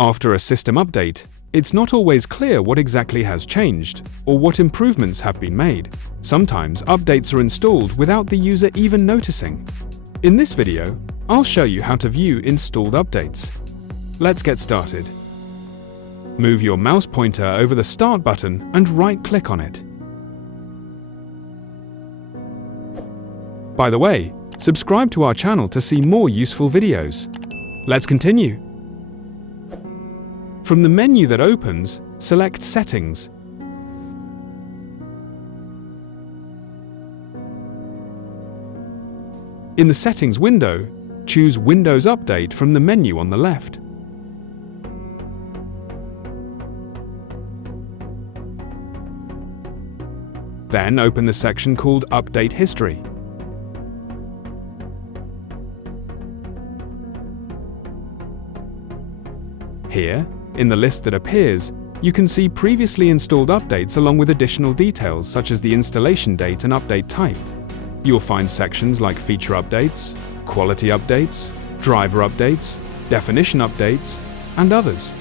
After a system update, it's not always clear what exactly has changed or what improvements have been made. Sometimes updates are installed without the user even noticing. In this video, I'll show you how to view installed updates. Let's get started. Move your mouse pointer over the Start button and right-click on it. By the way, subscribe to our channel to see more useful videos. Let's continue. From the menu that opens, select Settings. In the Settings window, choose Windows Update from the menu on the left. Then open the section called Update History. Here, in the list that appears, you can see previously installed updates along with additional details such as the installation date and update type. You'll find sections like feature updates, quality updates, driver updates, definition updates, and others.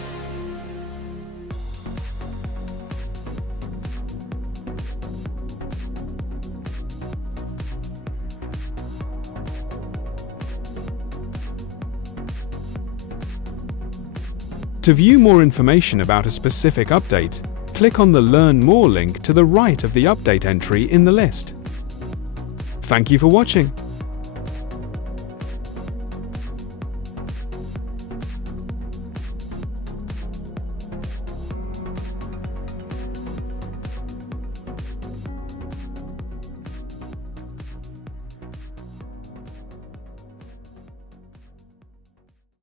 To view more information about a specific update, click on the Learn More link to the right of the update entry in the list. Thank you for watching.